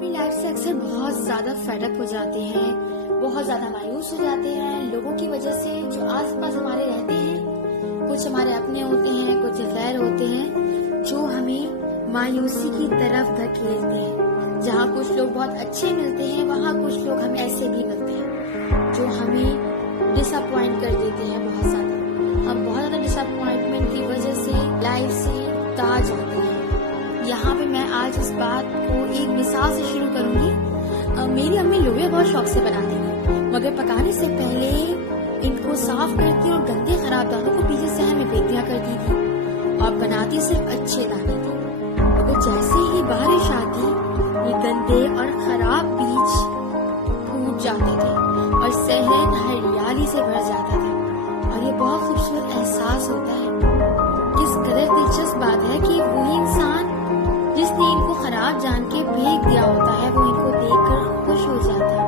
اپنی لائف سے اکثر بہت زیادہ فیڈ اپ ہو جاتے ہیں، بہت زیادہ مایوس ہو جاتے ہیں لوگوں کی وجہ سے جو آس پاس ہمارے رہتے ہیں۔ کچھ ہمارے اپنے ہوتے ہیں، کچھ غیر ہوتے ہیں جو ہمیں مایوسی کی طرف دھکیلتے ہیں۔ جہاں کچھ لوگ بہت اچھے ملتے ہیں وہاں کچھ لوگ ہمیں ایسے بھی ملتے ہیں جو ہمیں ڈس اپوائنٹ کر دیتے ہیں بہت زیادہ۔ ہم بہت زیادہ ڈس اپوائنٹمنٹ کی وجہ سے لائف سے اکتا جاتے ہیں۔ یہاں پہ میں آج اس بات کو ایک مثال سے شروع کروں گی۔ میری امی لوبیا بہت شوق سے بناتی ہیں، مگر پکانے سے پہلے ان کو صاف کرتی اور گندے خراب دانوں کو پیچھے صحن میں پھینک دیا کرتی تھی اور بناتی صرف اچھے دانے تھے، مگر جیسے ہی بارش آتی یہ گندے اور خراب بیج ٹوٹ جاتے تھے اور صحن ہریالی سے بھر جاتا تھا، اور یہ بہت خوبصورت احساس ہوتا ہے۔ اس قدر دلچسپ بات ہے کہ وہی انسان جس نے ان کو خراب جان کے پھینک دیا ہوتا ہے وہ ان کو دیکھ کر خوش ہو جاتا ہے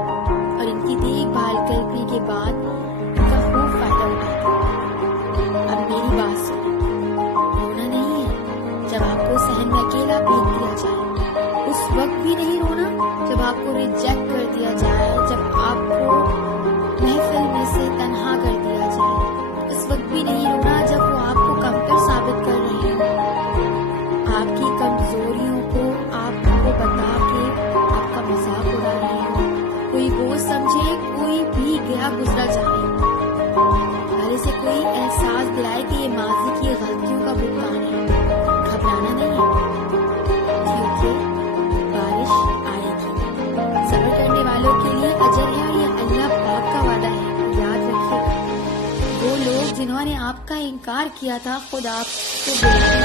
اور ان کی دیکھ بھال کرنے کے بعد ان کا خوب فائدہ اٹھاتا ہے۔ اب میری بات سنیں، رونا نہیں ہے جب آپ کو صحن میں اکیلا پھینک دیا جائے، اس وقت بھی نہیں رونا جب آپ کو ریجیکٹ کر دیا جائے، جب آپ کو محفل میں سے تنہا کر دیا جائے، اس وقت بھی نہیں رونا جب وہ آپ کو کمتر ثابت کر رہے ہیں، آپ کی کمزوریوں کو آپ کو بتا کے آپ کا مذاق اڑا رہے ہیں، کوئی وہ سمجھے کوئی بھی گیا گزرا جانے، پہلے سے کوئی احساس دلائے کہ یہ ماضی کی غلطیوں کا بھگتان ہے۔ گھبرانا نہیں ہے کیونکہ بارش آئے گی۔ صبر کرنے والوں کے لیے اجر ہے اور یہ اللہ پاک کا وعدہ ہے۔ یاد رکھیے گا، وہ لوگ جنہوں نے آپ کا انکار کیا تھا خود آپ کو بلانے